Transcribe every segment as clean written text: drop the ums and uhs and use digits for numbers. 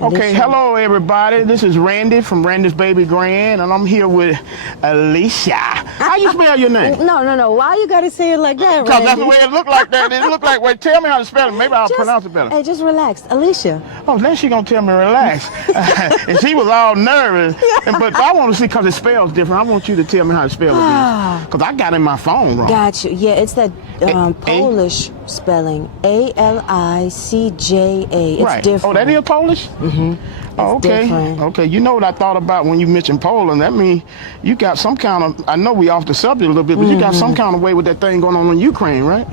Okay, hello everybody. This is Randy from Randy's Baby Grand, and I'm here with Alicia. How you spell your name? No. Why you gotta say it like that, Because Randy? that's the way it looked like that. It looked like, well, tell me how to spell it. Maybe I'll pronounce it better. Hey, just relax. Alicia. Oh, then she gonna tell me relax. And she was all nervous. But I want to see, because it spells different, I want you to tell me how to spell it. Because I got it in my phone wrong. Got you. Yeah, it's that Polish spelling. A-L-I-C-J-A. It's right. different. Oh, that is Polish? Mm-hmm. Oh, okay. Different. Okay. You know what I thought about when you mentioned Poland? That means you got some kind of, I know we off the subject a little bit, but you got some kind of way with that thing going on in Ukraine, right?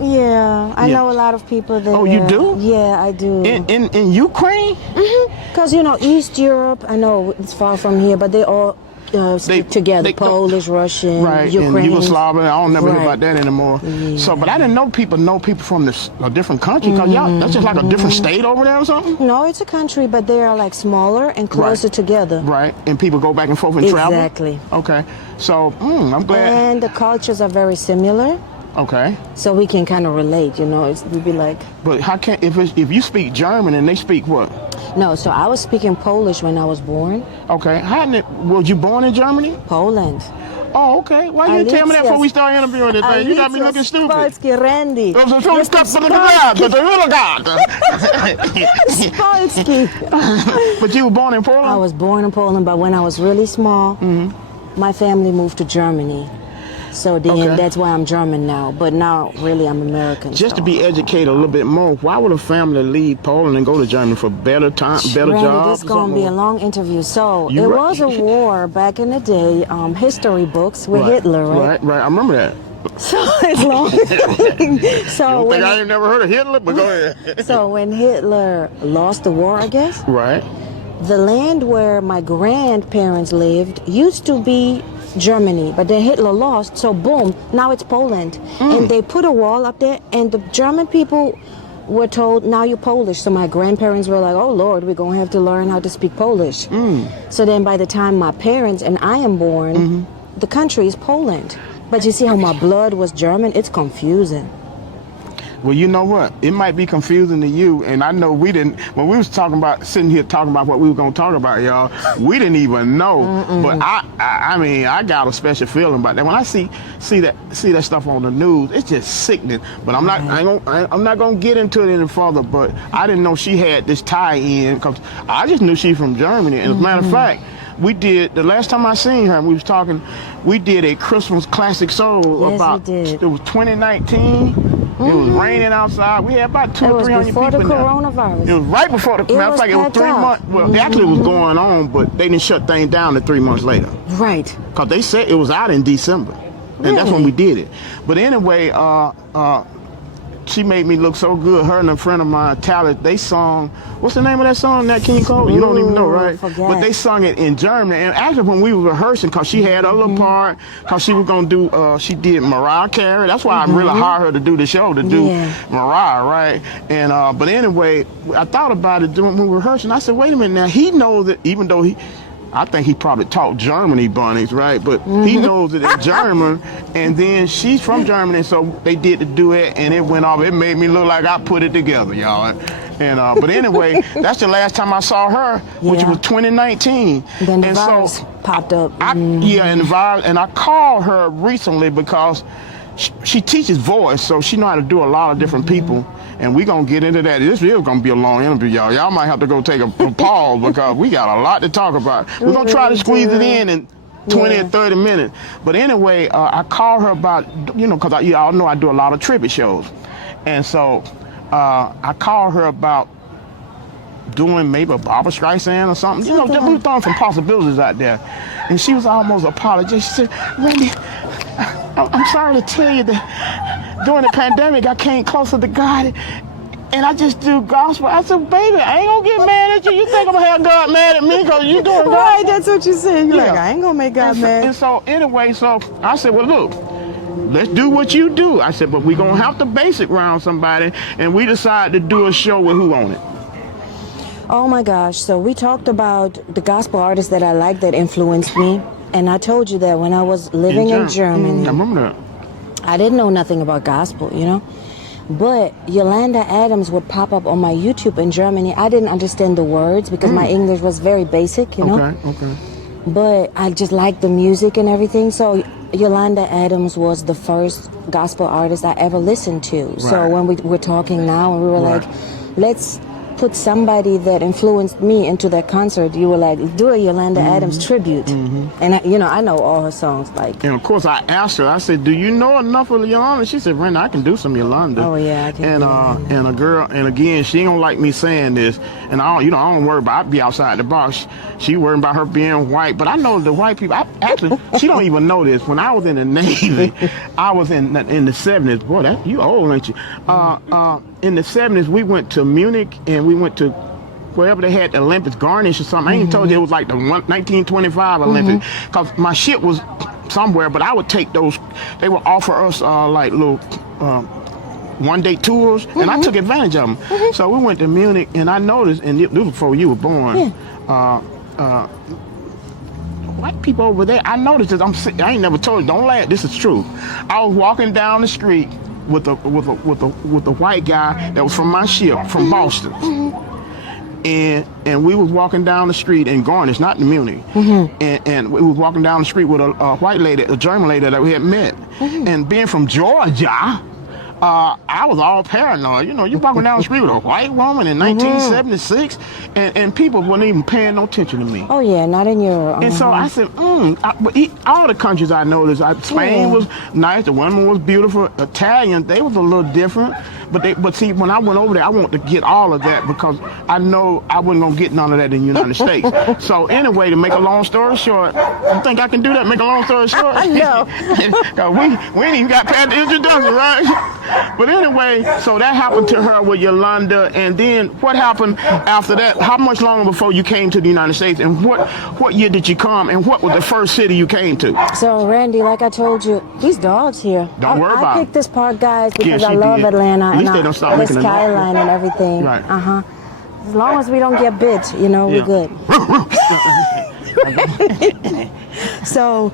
Yeah, I know a lot of people there. Oh, you do? Yeah, I do. In Ukraine? Because, you know, East Europe, I know it's far from here, but they all stick together. Polish, Russian, right, Ukraine. and Yugoslavia. I don't never hear about that anymore. Yeah. So, but I didn't know people from a different country, because y'all, that's just like a different state over there or something? No, it's a country, but they are like smaller and closer together. Right, and people go back and forth and travel? Exactly. Okay, so I'm glad. And the cultures are very similar. Okay. So we can kind of relate, you know, we'd be like. But how can, if you speak German and they speak what? No, so I was speaking Polish when I was born. Okay, was you born in Germany? Poland. Oh, okay. Why you didn't tell me that before we started interviewing this thing? You got me looking stupid. Polski, Randy. Polski. But you were born in Poland? I was born in Poland, but when I was really small, my family moved to Germany. So then that's why I'm German now, but now really I'm American. Just to be educated a little bit more, why would a family leave Poland and go to Germany for better jobs? This is going to be a long interview. So it was a war back in the day, history books with Hitler, right? Right, I remember that. So it's long. So I ain't never heard of Hitler, but go ahead. So when Hitler lost the war, I guess, right, the land where my grandparents lived used to be Germany, but then Hitler lost, so boom, now it's Poland. And they put a wall up there, and the German people were told, now you're Polish. So my grandparents were like, oh Lord, we're going to have to learn how to speak Polish. So then by the time my parents and I am born, the country is Poland. But you see how my blood was German? It's confusing. Well, you know what? It might be confusing to you, and I know we didn't, when we was sitting here talking about what we were going to talk about, y'all, we didn't even know. But I mean, I got a special feeling about that. When I see that stuff on the news, it's just sickening. But I'm not going to get into it any further, but I didn't know she had this tie-in, because I just knew she from Germany. And as a matter of fact, we did, the last time I seen her and we was talking, we did a Christmas classic soul about, it was 2019. It was raining outside. We had about 200 or 300 people. It was before the coronavirus. It was right before the, matter of fact, it was 3 months. Well, actually it was going on, but they didn't shut things down to 3 months later. Right. Because they said it was out in December. And that's when we did it. But anyway, she made me look so good. Her and a friend of mine, Tyler, they sung, what's the name of that song, Nat King Cole? You don't even know, right? But they sung it in German. And actually when we were rehearsing, because she had a little part, because she was going to do, she did Mariah Carey. That's why I really hired her to do the show, to do Mariah, right? And but anyway, I thought about it when we were rehearsing. I said, wait a minute now, he knows that, even though I think he probably taught Germany bunnies, right? But he knows it in German, and then she's from Germany, so they did the duet, and it went off. It made me look like I put it together, y'all. And but anyway, that's the last time I saw her, which was 2019. Then the virus popped up. Yeah, and the virus, and I called her recently because she teaches voice, so she know how to do a lot of different people. And we're going to get into that. This is going to be a long interview, y'all. Y'all might have to go take a pause because we got a lot to talk about. We're going to try to squeeze it in 20 or 30 minutes. But anyway, I called her about, you know, because y'all know I do a lot of tribute shows. And so I called her about doing maybe a Barbra Streisand or something. You know, we were throwing some possibilities out there. And she was almost apologetic. She said, Randy, I'm sorry to tell you that during the pandemic, I came closer to God, and I just do gospel. I said, baby, I ain't gonna get mad at you. You think I'm gonna have God mad at me because you doing gospel? Right, that's what you said. You're like, I ain't gonna make God mad. And so anyway, so I said, well, look, let's do what you do. I said, but we're gonna have to base it around somebody, and we decided to do a show with who on it. Oh my gosh, so we talked about the gospel artists that I like that influenced me, and I told you that when I was living in Germany. I remember that. I didn't know nothing about gospel, you know. But Yolanda Adams would pop up on my YouTube in Germany. I didn't understand the words because my English was very basic, you know. Okay. But I just liked the music and everything. So Yolanda Adams was the first gospel artist I ever listened to. Right. So when we're talking now and we were like, let's put somebody that influenced me into that concert, you were like, do a Yolanda Adams tribute. And I know all her songs. Like, and of course I asked her, I said, do you know enough of Yolanda? She said, Brenda, I can do some Yolanda. Oh yeah, I can. And a girl, and again, she don't like me saying this, and I don't worry about, I'd be outside the box. She worried about her being white, but I know the white people, actually, she don't even know this. When I was in the Navy, I was in the 70s. Boy, you old, ain't you? In the 70s, we went to Munich, and we went to wherever they had the Olympics, Garnish or something. I ain't told you it was like the 1925 Olympics, because my ship was somewhere, but I would take those. They would offer us like little one-day tours, and I took advantage of them. So we went to Munich, and I noticed, and this was before you were born, white people over there, I noticed this. I ain't never told you, don't laugh, this is true. I was walking down the street with a white guy that was from my ship, from Boston. And we was walking down the street in Garnish, not in Munich. And we was walking down the street with a white lady, a German lady that we had met. And being from Georgia, I was all paranoid. You know, you're walking down the street with a white woman in 1976, and people weren't even paying no attention to me. Oh yeah, not in your. And so I said, but all the countries I noticed, Spain was nice, the women was beautiful. Italian, they was a little different. But see, when I went over there, I wanted to get all of that because I know I wasn't gonna get none of that in the United States. So anyway, to make a long story short, you think I can do that? Make a long story short? No. Cause we ain't even got past the introduction, right? But anyway, so that happened to her with Yolanda, and then what happened after that? How much longer before you came to the United States, and what year did you come, and what was the first city you came to? So Randy, like I told you, these dogs here. Don't worry about it. I picked this park, guys, because I love Atlanta. At least they don't stop the making skyline and everything. Right. As long as we don't get bit, we're good. So,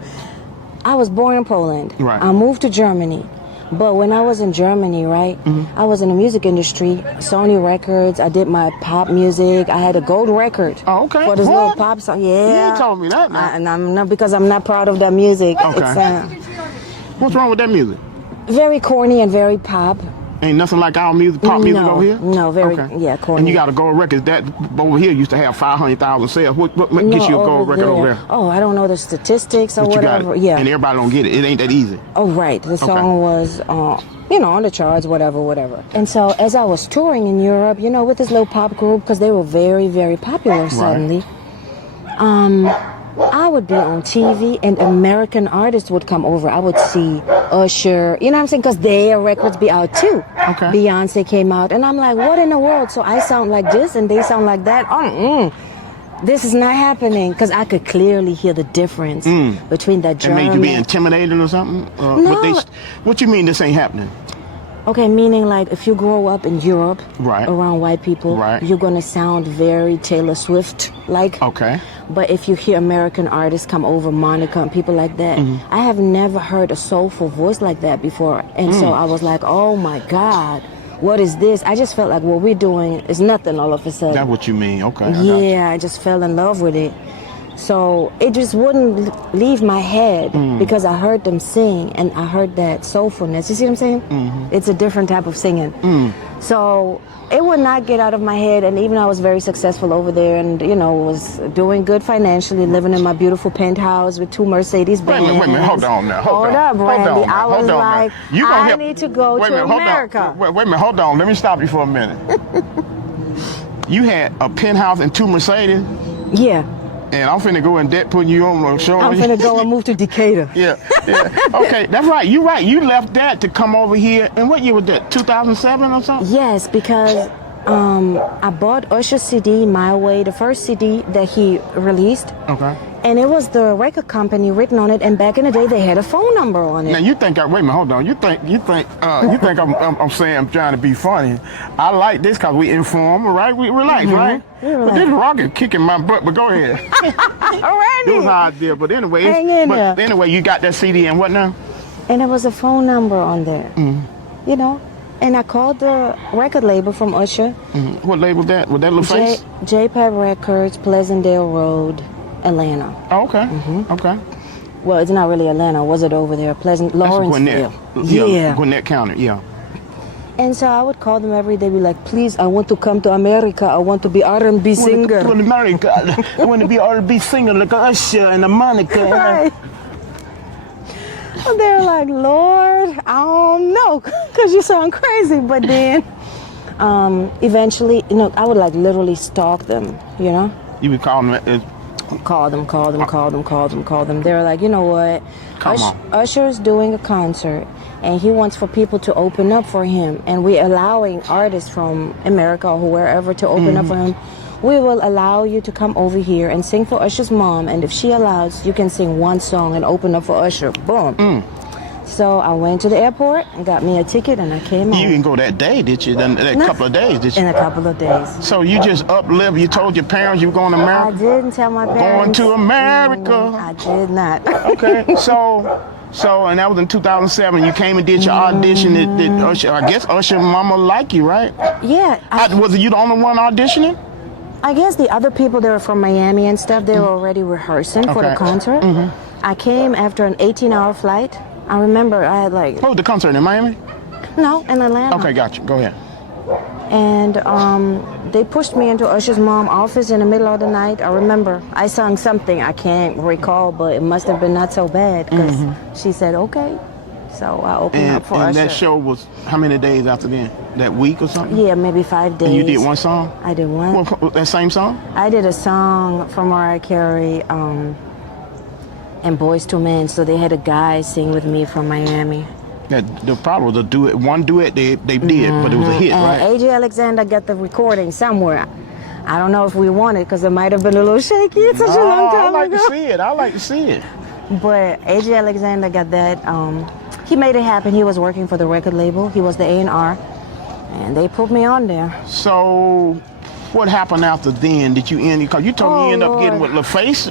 I was born in Poland. Right. I moved to Germany. But when I was in Germany, right, I was in the music industry, Sony Records. I did my pop music. I had a gold record for this little pop song. Yeah. You told me that now. And I'm not, because I'm not proud of that music. Okay. It's, what's wrong with that music? very corny and very pop. Ain't nothing like our music, pop music over here? No, very, corny. And you got a gold record. That over here used to have 500,000 sales. What gets you a gold record over there? Oh, I don't know the statistics or whatever. And everybody don't get it. It ain't that easy. Oh, right. The song was, on the charts, whatever. And so as I was touring in Europe, with this little pop group, because they were very, very popular suddenly, I would be on TV and American artists would come over. I would see Usher, you know what I'm saying? Because their records be out too. Okay. Beyonce came out and I'm like, what in the world? So I sound like this and they sound like that. This is not happening, because I could clearly hear the difference between that German. It made you be intimidated or something? No. What you mean this ain't happening? Okay, meaning like if you grow up in Europe around white people, you're going to sound very Taylor Swift-like. Okay. But if you hear American artists come over, Monica and people like that, I have never heard a soulful voice like that before. And so I was like, oh my God, what is this? I just felt like what we're doing is nothing all of a sudden. That's what you mean, okay. I just fell in love with it. So it just wouldn't leave my head because I heard them sing and I heard that soulfulness. You see what I'm saying? It's a different type of singing. So it would not get out of my head. And even I was very successful over there and, was doing good financially, living in my beautiful penthouse with 2 Mercedes Benz. Wait a minute, hold on now. Hold up, Randy. I was like, I need to go to America. Wait a minute, hold on. Let me stop you for a minute. You had a penthouse and 2 Mercedes? Yeah. And I'm finna go in debt putting you on the show. I'm finna go and move to Decatur. Yeah. Okay, that's right. You're right. You left that to come over here. And what year was that? 2007 or something? Yes, because I bought Usher's CD, My Way, the first CD that he released. Okay. And it was the record company written on it. And back in the day, they had a phone number on it. Now you think? Wait a minute, hold on. You think I'm saying I'm trying to be funny? I like this because we informal, right? We relax, right? But this rocket kicking my butt. But go ahead. Randy. It was our idea. But anyway, Hang in you got that CD and what now? And there was a phone number on there. And I called the record label from Usher. What label that? Was that LaFace? J-Pep Records, Pleasantdale Road, Atlanta. Oh, okay. Okay. Well, it's not really Atlanta. Was it over there? Lawrenceville. Yeah. Gwinnett County, yeah. And so I would call them every day, be like, please, I want to come to America. I want to be R&B singer. To America. I want to be R&B singer like Usher and Monica. Right. They're like, Lord, I don't know, because you sound crazy. But then eventually, I would like literally stalk them, You would call them? Call them. They're like, you know what? Usher's doing a concert, and he wants for people to open up for him. And we're allowing artists from America or wherever to open up for him. We will allow you to come over here and sing for Usher's mom, and if she allows, you can sing one song and open up for Usher. Boom. So I went to the airport and got me a ticket, and I came home. You didn't go that day, did you? A couple of days, did you? In a couple of days. So you just uplifted. You told your parents you were going to America? I didn't tell my parents. Going to America. I did not. Okay. So, and that was in 2007. You came and did your audition. Did Usher, I guess Usher mama like you, right? Yeah. Was you the only one auditioning? I guess the other people that were from Miami and stuff, they were already rehearsing for the concert. I came after an 18-hour flight. I remember I had like... Oh, the concert in Miami? No, in Atlanta. Okay, gotcha. Go ahead. And they pushed me into Usher's mom's office in the middle of the night. I remember I sung something. I can't recall, but it must have been not so bad because she said, okay. So I opened up for Usher. And that show was how many days after then? That week or something? Yeah, maybe 5 days. And you did one song? I did one. That same song? I did a song from Mariah Carey and Boyz II Men. So they had a guy sing with me from Miami. The problem was one duet they did, but it was a hit, right? AJ Alexander got the recording somewhere. I don't know if we won it because it might have been a little shaky. It's such a long time ago. I like to see it. But AJ Alexander got that. He made it happen. He was working for the record label. He was the A&R, and they put me on there. So, what happened after then? Did you end? Because you told me you ended up getting with LaFace.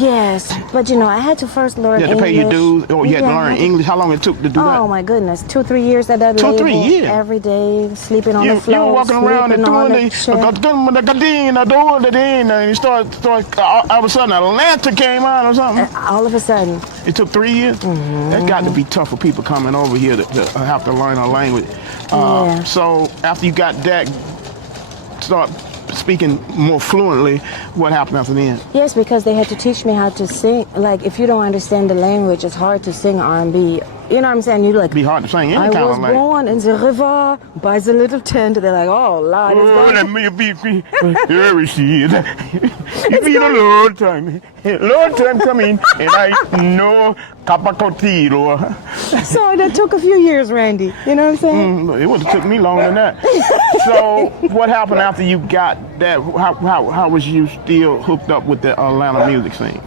Yes, but I had to first learn English. You had to pay your dues, or you had to learn English. How long it took to do that? Oh my goodness, 2-3 years at that label. 2-3 years. Every day, sleeping on the floor. You were walking around and doing and you start all of a sudden Atlanta came out or something. All of a sudden. It took 3 years. That got to be tough for people coming over here to have to learn a language. So after you got that, start speaking more fluently, what happened after then? Yes, because they had to teach me how to sing. Like, if you don't understand the language, it's hard to sing R&B. You know what I'm saying? You like, be hard to sing any kind of language. I was born in the river by the little tent. They're like, oh, Lord, it's going let me be very shit. It's been a long time. Coming, and I know Capacotiro. So that took a few years, Randy. You know what I'm saying? It would have took me longer than that. So what happened after you got that? How was you still hooked up with the Atlanta music scene?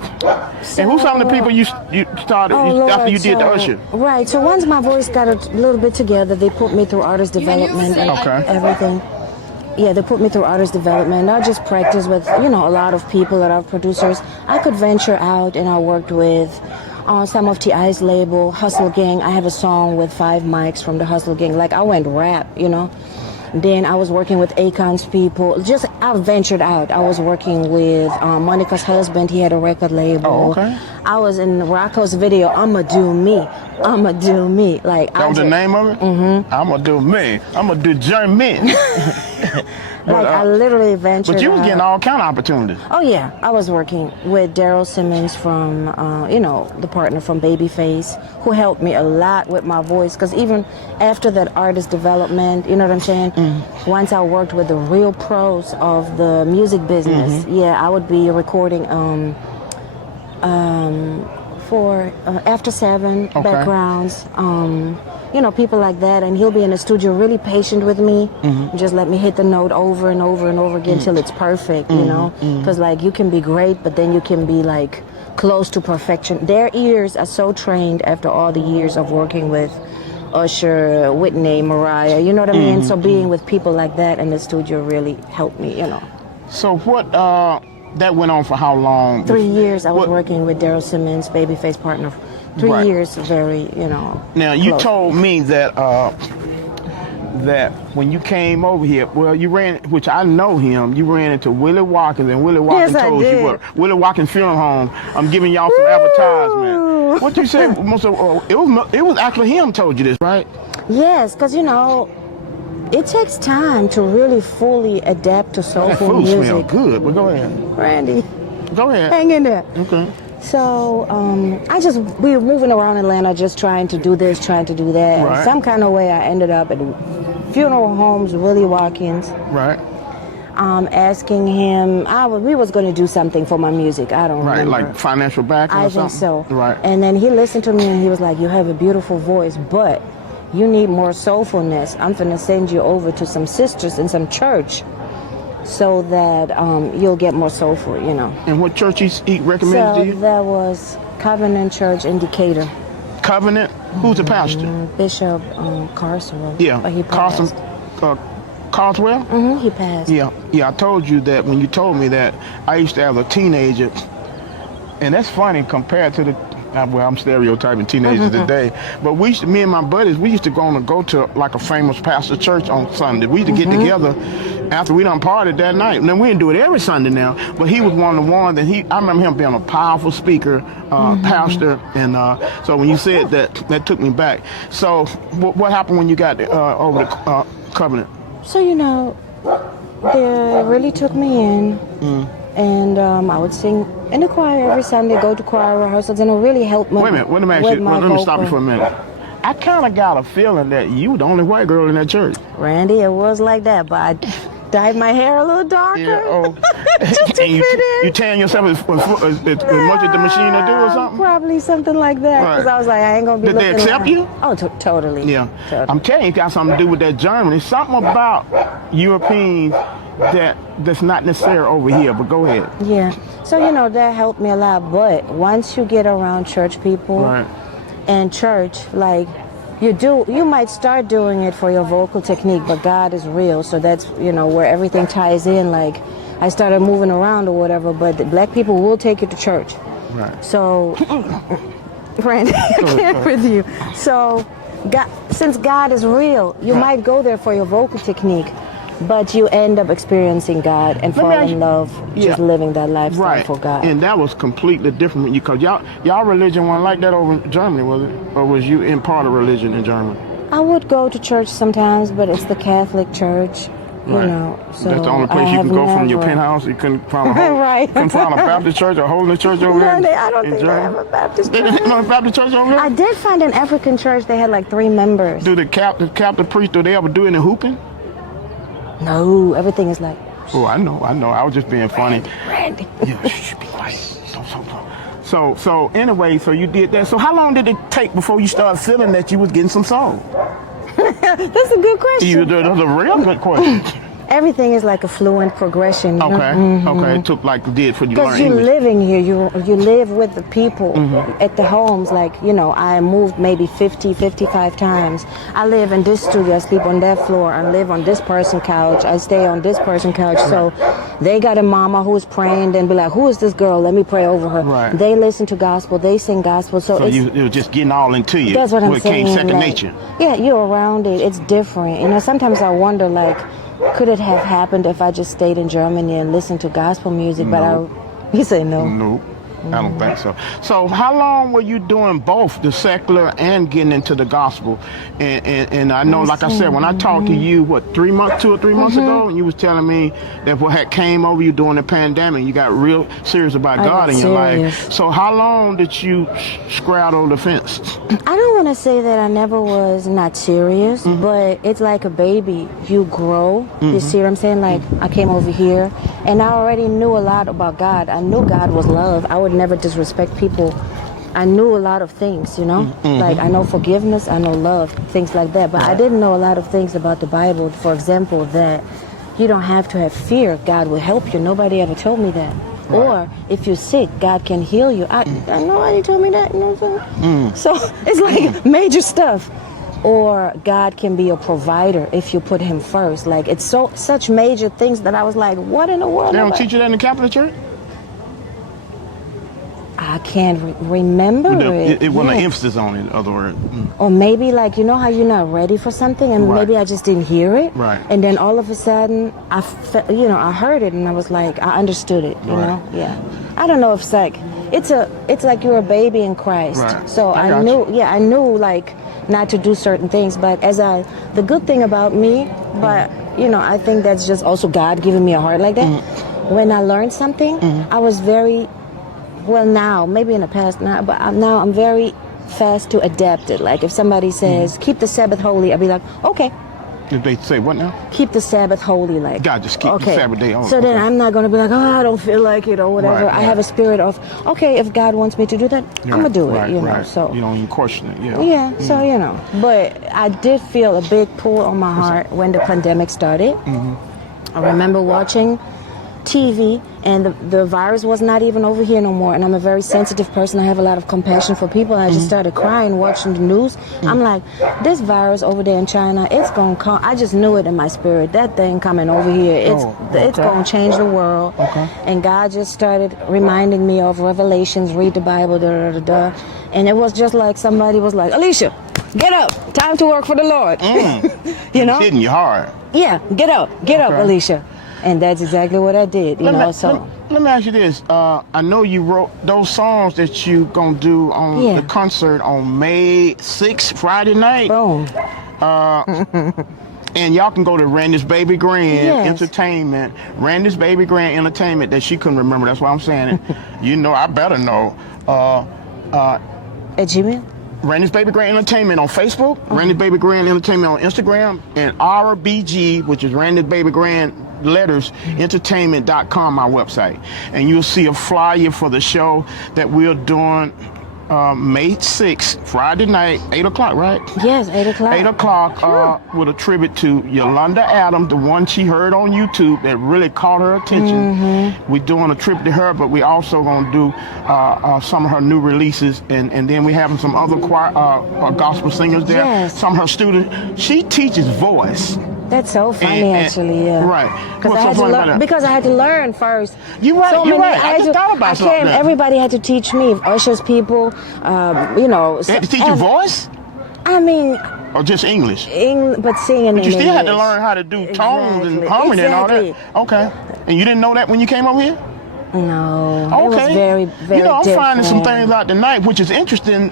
And who's some of the people you started after you did the Usher? Right. So once my voice got a little bit together, they put me through artist development and everything. Yeah, they put me through artist development. I just practiced with, a lot of people, a lot of producers. I could venture out, and I worked with some of T.I.'s label, Hustle Gang. I have a song with 5 mics from the Hustle Gang. Like, I went rap, Then I was working with Akon's people. I ventured out. I was working with Monica's husband. He had a record label. Oh, okay. I was in Rocco's video, I'ma Do Me. I'ma Do Me. Like, that was the name of it? Mm-hmm. I'ma Do Me. I'ma do German. Like, I literally ventured But you was out. getting all kind of opportunities. Oh, yeah. I was working with Daryl Simmons from, the partner from Babyface, who helped me a lot with my voice. Because even after that artist development, you know what I'm saying? Once I worked with the real pros of the music business, I would be recording for After 7, backgrounds, people like that, and he'll be in the studio really patient with me, just let me hit the note over and over and over again till it's perfect, because like you can be great, but then you can be like close to perfection. Their ears are so trained after all the years of working with Usher, Whitney, Mariah, you know what I mean? So being with people like that in the studio really helped me, So what, that went on for how long? 3 years I was working with Daryl Simmons, Babyface partner. 3 years, very, Now, you told me that that when you came over here, well, you ran, which I know him, you ran into Willie Watkins, and Willie Watkins told you what? Willie Watkins Funeral Home, I'm giving y'all some advertisement. What you said? It was actually him told you this, right? Yes, because, you know, it takes time to really fully adapt to soulful music. Smell good, but go ahead. Randy. Go ahead. Hang in there. Okay. So, we were moving around Atlanta just trying to do this, trying to do that. Right. Some kind of way I ended up at funeral homes, Willie Watkins. Right. Asking him, we was going to do something for my music. I don't remember. Right, like financial backing or something? I think so. Right. And then he listened to me and he was like, you have a beautiful voice, but you need more soulfulness. I'm going to send you over to some sisters in some church so that you'll get more soulful, you know. And what church he recommended to you? So that was Covenant Church in Decatur. Covenant? Who's the pastor? Bishop Carswell. Yeah. But he passed. Carswell? He passed. Yeah. I told you that when you told me that I used to have a teenager, and that's funny compared to the, well, I'm stereotyping teenagers today, but me and my buddies, we used to go to like a famous pastor church on Sunday. We used to get together after we done partied that night. And then we didn't do it every Sunday now, but he was one of the ones that I remember him being a powerful speaker, pastor, and so when you said that took me back. So what happened when you got over the Covenant? So, you know, they really took me in, and I would sing in the choir every Sunday, go to choir rehearsals, and it really helped me. Wait a minute, let me stop you for a minute. I kind of got a feeling that you were the only white girl in that church. Randy, it was like that, but I dyed my hair a little darker. Yeah, just to fit in. You tan yourself as much as the machine will do or something? Probably something like that, because I was like, I ain't going to be looking. Did they accept you? Oh, totally. Yeah. Totally. I'm telling you, it got something to do with that Germany. Something about Europeans that's not necessary over here, but go ahead. Yeah. So, you know, that helped me a lot, but once you get around church people and church, like, you might start doing it for your vocal technique, but God is real, so that's, you know, where everything ties in. Like, I started moving around or whatever, but the black people will take you to church. Right. So, Randy, I can't with you. So, since God is real, you might go there for your vocal technique, but you end up experiencing God and fall in love just living that lifestyle for God. And that was completely different with you, because y'all religion wasn't like that over in Germany, was it? Or was you in part of religion in Germany? I would go to church sometimes, but it's the Catholic Church, you know. So that's the only place you can go from your penthouse. You couldn't find couldn't find a Baptist church or Holiness Church over there. I don't think they have a Baptist church. They didn't have a Baptist church over there? I did find an African church. They had like 3 members. Do the Catholic priest, do they ever do any hooping? No, everything is like. Oh, I know. I was just being funny. Randy. Yeah, shh, be quiet. So anyway, so you did that. So how long did it take before you started feeling that you was getting some soul? That's a good question. That's a real good question. Everything is like a fluent progression. Okay. It took like it did for you to learn Because you're English. living here, you live with the people at the homes. Like, you know, I moved maybe 55 times. I live in this studio, I sleep on that floor, I live on this person's couch, I stay on this person's couch. So they got a mama who's praying, then be like, who is this girl? Let me pray over her. Right. They listen to gospel, they sing gospel. So it was just getting all into you. That's what I'm saying. It came second like, nature. Yeah, you're around it. It's different. You know, sometimes I wonder, like, could it have happened if I just stayed in Germany and listened to gospel music? No. But you say no. Nope. I don't think so. So how long were you doing both the secular and getting into the gospel? And I know, like I said, when I talked to you, 2 or 3 months ago, and you was telling me that what had came over you during the pandemic, you got real serious about God in your life. So how long did you straddle the fence? I don't want to say that I never was not serious, but it's like a baby. You grow. You see what I'm saying? Like, I came over here, and I already knew a lot about God. I knew God was love. I would never disrespect people. I knew a lot of things, you know? Like, I know forgiveness, I know love, things like that. But I didn't know a lot of things about the Bible. For example, that you don't have to have fear. God will help you. Nobody ever told me that. Right. Or if you're sick, God can heal you. I nobody told me that, you know what I'm saying? So it's like major stuff. Or God can be a provider if you put him first. Like, it's such major things that I was like, what in the world? They don't teach you that in the Catholic Church? I I can't remember it. It wasn't an emphasis on it, in other words. Or maybe like, you know how you're not ready for something and maybe I just didn't hear it. Right. And then all of a sudden I heard it and I was like, I understood it, you know? Yeah. I don't know if it's like, it's like you're a baby in Christ. Right. So I knew like not to do certain things, but the good thing about me, but I think that's just also God giving me a heart like that. When I learned something, I was very, well now, maybe in the past not, but now I'm very fast to adapt it. Like if somebody says, keep the Sabbath holy, I'll be like, okay. If they say what now? Keep the Sabbath holy, like. God, just keep the Sabbath day on. So then I'm not going to be like, I don't feel like it or whatever. Right. I have a spirit of, okay, if God wants me to do that, I'm going to do it, you know. So you don't even question it, Yeah, so, But I did feel a big pull on my heart when the pandemic started. I remember watching TV and the virus was not even over here no more, and I'm a very sensitive person. I have a lot of compassion for people. I just started crying watching the news. I'm like, this virus over there in China, it's gonna come. I just knew it in my spirit, that thing coming over here, it's gonna change the world. And God just started reminding me of Revelations, read the Bible, and it was just like somebody was like, Alicia, get up, time to work for the Lord. You know, it's hitting you hard. Yeah, get up, Alicia. And that's exactly what I did, you know. So let me ask you this. I know you wrote those songs that you gonna do on the concert on May 6th, Friday night. Boom. And y'all can go to Randy's Baby Grand Entertainment. Randy's Baby Grand Entertainment, that she couldn't remember. That's why I'm saying it. I better know. At Gmail? Randy's Baby Grand Entertainment on Facebook, Randy's Baby Grand Entertainment on Instagram, and RBG, which is Randy's Baby Grand letters, entertainment.com, my website. And you'll see a flyer for the show that we're doing May 6th, Friday night, 8 o'clock, right? Yes, 8 o'clock. 8 o'clock with a tribute to Yolanda Adams, the one she heard on YouTube that really caught her attention. We're doing a tribute to her, but we also going to do some of her new releases, and then we having some other choir, gospel singers there. Yes. Some of her students. She teaches voice. That's so funny, actually, yeah. Right. Because I had to learn first. You're right, I just thought about something. Everybody had to teach me, ushers, people, They had to teach you voice? I mean... Or just English? But singing But you still had to learn how to do tones and harmony and all that? Okay. And you didn't know that when you came over here? No. Okay. It was very, very I'm different. finding some things out tonight, which is interesting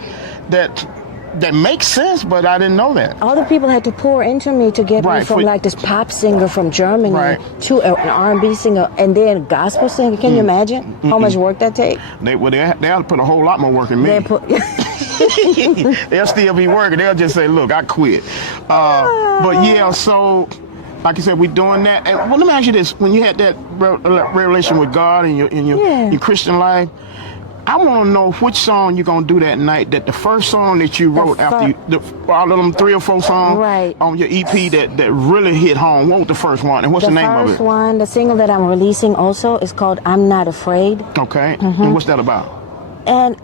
that makes sense, but I didn't know that. All the people had to pour into me to get me from like this pop singer from Germany to an R&B singer and then gospel singer. Can you imagine how much work that takes? They'll put a whole lot more work in me. They'll still be working. They'll just say, look, I quit. But yeah, so like I said, we're doing that. And, well, let me ask you this. When you had that revelation with God in your Christian life, I want to know which song you're going to do that night, that the first song that you wrote after all of them 3 or 4 songs on your EP that really hit home. What was the first one, and what's the name of it? The first one, the single that I'm releasing also is called I'm Not Afraid. Okay, and what's that about? And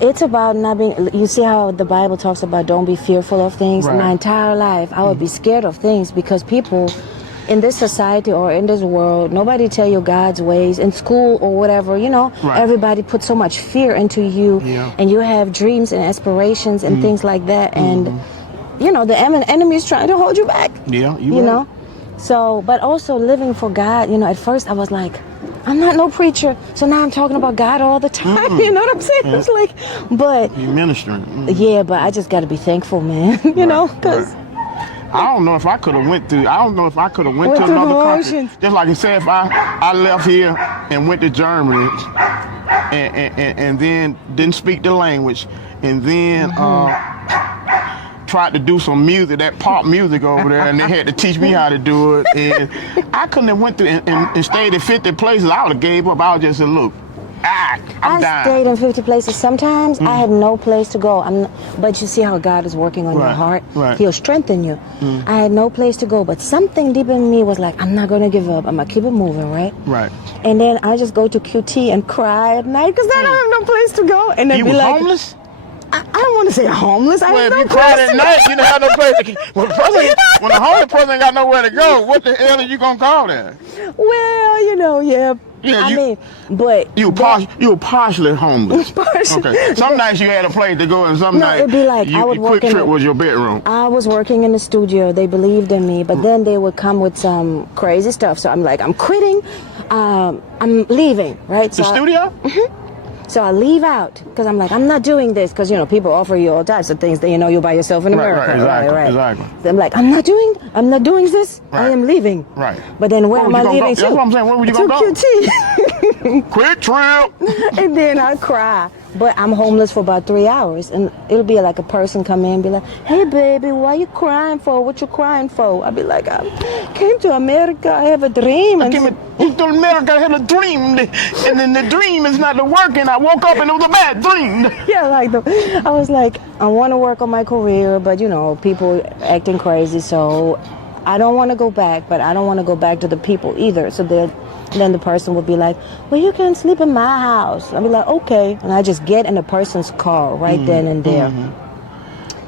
it's about not being, you see how the Bible talks about don't be fearful of things? My entire life, I would be scared of things because people in this society or in this world, nobody tell you God's ways. In school or whatever, everybody puts so much fear into you, and you have dreams and aspirations and things like that, and the enemy is trying to hold you back. You know. So, but also living for God. At first I was like, I'm not no preacher, so now I'm talking about God all the time. You know what I'm saying? It's like, but you're ministering. Yeah, but I just got to be thankful, man. Because. I don't know if I could have went to another country. Just like you said, if I left here and went to Germany and then didn't speak the language and then tried to do some music, that pop music over there, and they had to teach me how to do it. And I couldn't have went through and stayed in 50 places. I would have gave up. I would just said, look, I'm I stayed in 50 places. Sometimes I had no place to go. But you see how God is working on your heart. He'll strengthen you. I had no place to go, but something deep in me was like, I'm not going to give up. I'm going to keep it moving, right? And then I just go to QT and cry at night because I don't have no place to go. And then you be was like, homeless? I don't want to say homeless. I Well, have if no you cry place at to night, you don't have no place to when a homeless person ain't got nowhere to go, what the hell are you gonna call that? Well, yeah. Yeah, I mean, but you were partially homeless. Okay. Some nights you had a place to go, and some nights it'd be like I would your work quick trip was your bedroom. I was working in the studio. They believed in me, but then they would come with some crazy stuff. So I'm like, I'm quitting. I'm leaving. Right. The studio? So I leave out because I'm like, I'm not doing this because, people offer you all types of things that, you're by yourself in America. Exactly. So I'm like, I'm not doing this. Right. I am leaving. Right. But then where am I leaving to? That's what I'm saying. Where were you going to go? QT. Quick trip. And then I cry. But I'm homeless for about 3 hours. And it'll be like a person come in and be like, hey, baby, why you crying for? What you crying for? I'll be like, I came to America. I have a dream. I came to America. I had a dream. And then the dream is not working. I woke up and it was a bad dream. Yeah, I was like, I want to work on my career, but, people acting crazy. So I don't want to go back, but I don't want to go back to the people either. So then the person would be like, well, you can sleep in my house. I'll be like, okay. And I just get in the person's car right then and there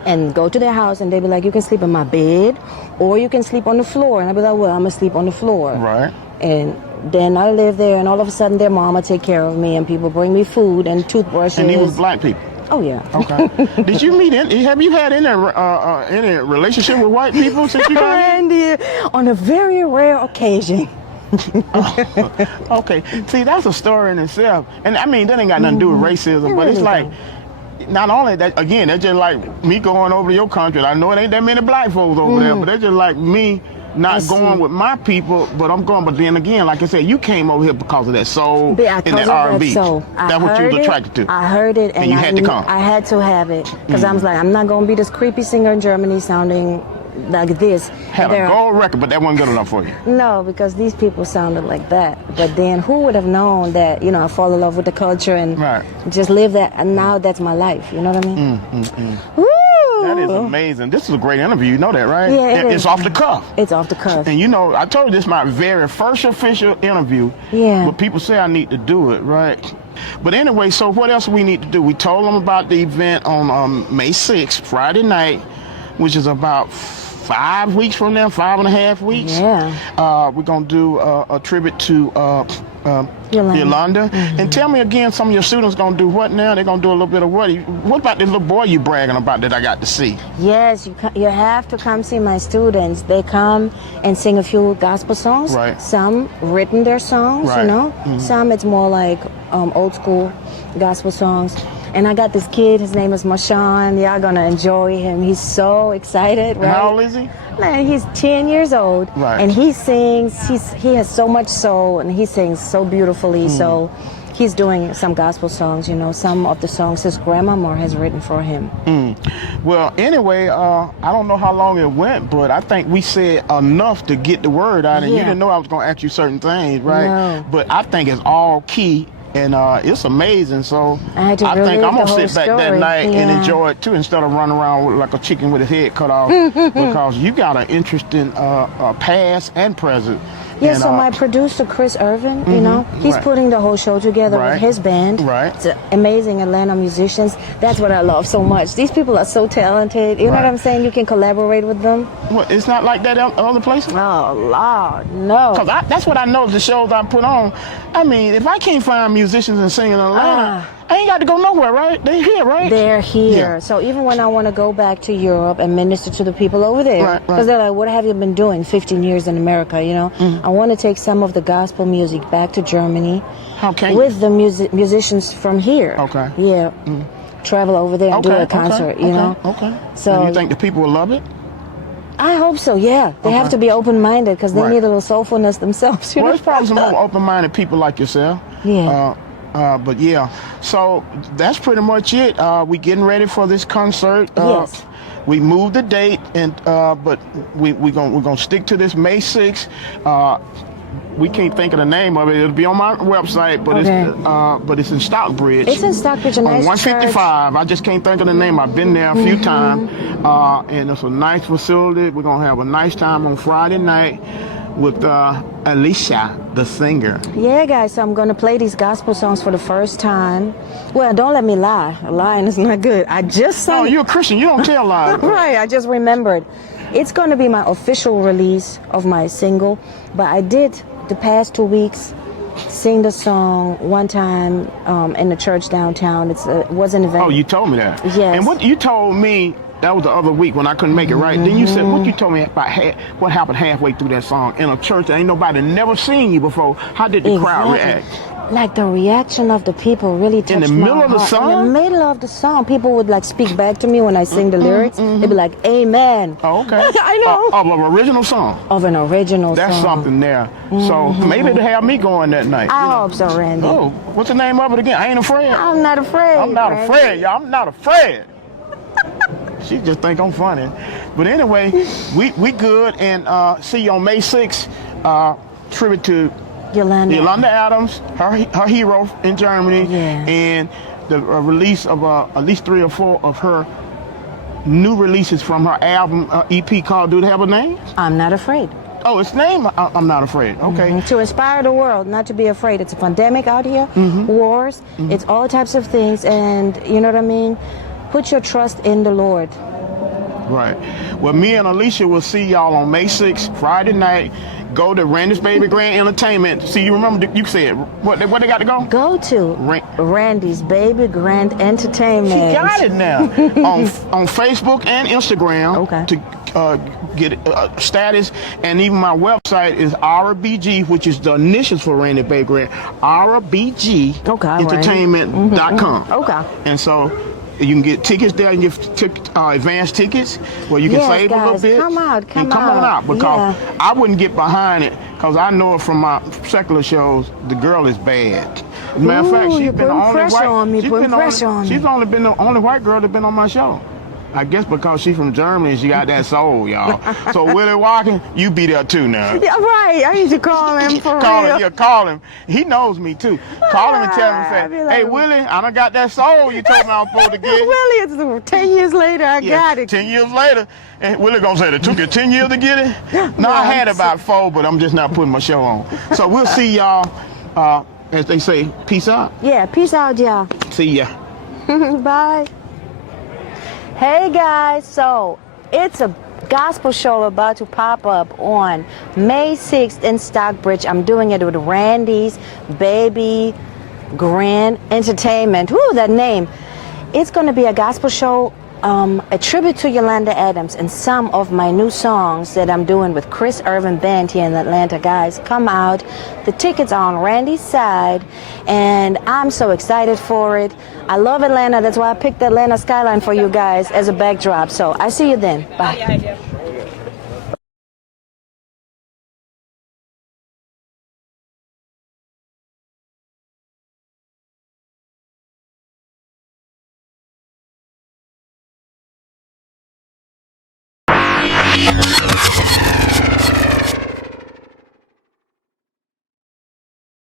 and go to their house, and they'd be like, you can sleep in my bed or you can sleep on the floor. And I'd be like, well, I'm going to sleep on the floor. Right. And then I live there, and all of a sudden their mama take care of me, and people bring me food and toothbrushes. And these was black people? Oh, yeah. Okay. Did you have you had any relationship with white people since you got here? On a very rare occasion. Okay. See, that's a story in itself. And I mean, that ain't got nothing to do with racism, but it's like, not only that, again, that's just like me going over to your country. I know it ain't that many black folks over there, but that's just like me not going with my people, but I'm going. But then again, like I said, you came over here because of that soul and that R&B. That's what you was attracted to. I heard it, and you had to come. I had to have it because I was like, I'm not going to be this creepy singer in Germany sounding like this. Had a gold record, but that wasn't good enough for you. No, because these people sounded like that. But then who would have known that, I fall in love with the culture and just live that, and now that's my life. You know what I mean? Woo! That is amazing. This is a great interview. You know that, right? Yeah, it's off the cuff. It's off the cuff. And I told you this is my very first official interview. Yeah. But people say I need to do it, right? But anyway, so what else we need to do? We told them about the event on May 6th, Friday night, which is about 5 weeks from now, 5.5 weeks. Yeah. We're going to do a tribute to Yolanda. And tell me again, some of your students going to do what now? They're going to do a little bit of what? What about this little boy you bragging about that I got to see? Yes, you have to come see my students. They come and sing a few gospel songs. Right. Some written their songs, Some it's more like old school gospel songs. And I got this kid, his name is Marshawn. Y'all gonna enjoy him. He's so excited, right? And how old is he? Man, he's 10 years old. Right. And he sings, he has so much soul, and he sings so beautifully. So he's doing some gospel songs, some of the songs his grandmama has written for him. Well, anyway, I don't know how long it went, but I think we said enough to get the word out. And you didn't know I was gonna ask you certain things, right? No. But I think it's all key. And it's amazing, so I think I'm gonna sit back that night and Yeah. enjoy it too, instead of running around like a chicken with his head cut off. Because you got an interesting past and present. Yeah, and, so my producer, Chris Irvin, he's Right. putting the whole show together with his band. Right. It's amazing Atlanta musicians. That's what I love so much. These people are so talented. You know what I'm saying? You can collaborate with them. Well, it's not like that other places? Oh, Lord, no. Because that's what I know, the shows I put on. I mean, if I can't find musicians and singing in Atlanta, I ain't got to go nowhere, right? They're here, right? They're here. Yeah. So even when I want to go back to Europe and minister to the people over there, because they're like, what have you been doing 15 years in America, I want to take some of the gospel music back to Germany. How can with the musicians from here. Okay. Yeah. Travel over there and do a concert, you know? Okay. So and you think the people will love it? I hope so, yeah. They have to be open-minded because they need a little soulfulness themselves. Well, there's probably some more open-minded people like yourself. Yeah. But yeah, so that's pretty much it. We getting ready for this concert. Yes. We moved the date, and but we're gonna stick to this May 6th. We can't think of the name of it. It'll be on my website, but it's in Stockbridge. It's in Stockbridge, a nice on 155. I just can't think of the name. I've been there a few times, and it's a nice facility. We're gonna have a nice time on Friday night. with Alicia, the singer. Yeah, guys, so I'm going to play these gospel songs for the first time. Well, don't let me lie. Lying is not good. I just No, sang. you're a Christian. You don't tell lies. Right, I just remembered. It's going to be my official release of my single, but I did the past 2 weeks sing the song one time in the church downtown. It was an event. Oh, you told me that. Yes. And what you told me, that was the other week when I couldn't make it right. Then you said, what you told me about what happened halfway through that song in a church that ain't nobody never seen you before. How did the crowd react? Like the reaction of the people really touched my heart. In the middle of the song? In the middle of the song, people would like speak back to me when I sing the lyrics. They'd be like, "Amen." Oh, okay. I know. Of an original song. Of an original That's song. something there. So maybe to have me going that night. I hope so, Randy. Oh, what's the name of it again? I ain't afraid. I'm not afraid. I'm not Randy. afraid, y'all. I'm not afraid. She just think I'm funny. But anyway, we good, and see you on May 6th. Tribute to Yolanda Adams, her hero in Germany, and the release of at least 3 or 4 of her new releases from her album EP called, do they have a name? I'm Not Afraid. Oh, its name, I'm Not Afraid. Okay. To inspire the world not to be afraid. It's a pandemic out here, wars, it's all types of things, and you know what I mean? Put your trust in the Lord. Right. Well, me and Alicia will see y'all on May 6th, Friday night. Go to Randy's Baby Grand Entertainment. See, you remember, you said, what they got to go? Go to Randy's Baby Grand Entertainment. She got it now. on Facebook and Instagram to get status. And even my website is RBG, which is the initials for Randy Baby Grand, RBG Entertainment.com. Okay. And so you can get tickets there. You can get advanced tickets where you can save a little bit. Come on out. Because I wouldn't get behind it because I know it from my secular shows. The girl is bad. As a matter of fact, she's been the only white. She's only been the only white girl that's been on my show. I guess because she's from Germany, she got that soul, y'all. So Willie Walken, you be there too now. Yeah, right. I need to call him for real. Call him. He knows me too. Call him and tell him, say, hey, Willie, I done got that soul you told me I was supposed to get. Willie, it's 10 years later, I got it. 10 years later. And Willie gonna say, it took you 10 years to get it? No, I had about 4, but I'm just not putting my show on. So we'll see y'all, as they say, peace out. Yeah, peace out, y'all. See ya. Bye. Hey guys, so it's a gospel show about to pop up on May 6th in Stockbridge. I'm doing it with Randy's Baby Grand Entertainment. Woo, that name. It's going to be a gospel show, a tribute to Yolanda Adams and some of my new songs that I'm doing with Chris Irvin Band here in Atlanta. Guys, come out. The tickets are on Randy's side, and I'm so excited for it. I love Atlanta. That's why I picked the Atlanta skyline for you guys as a backdrop. So I see you then. Bye.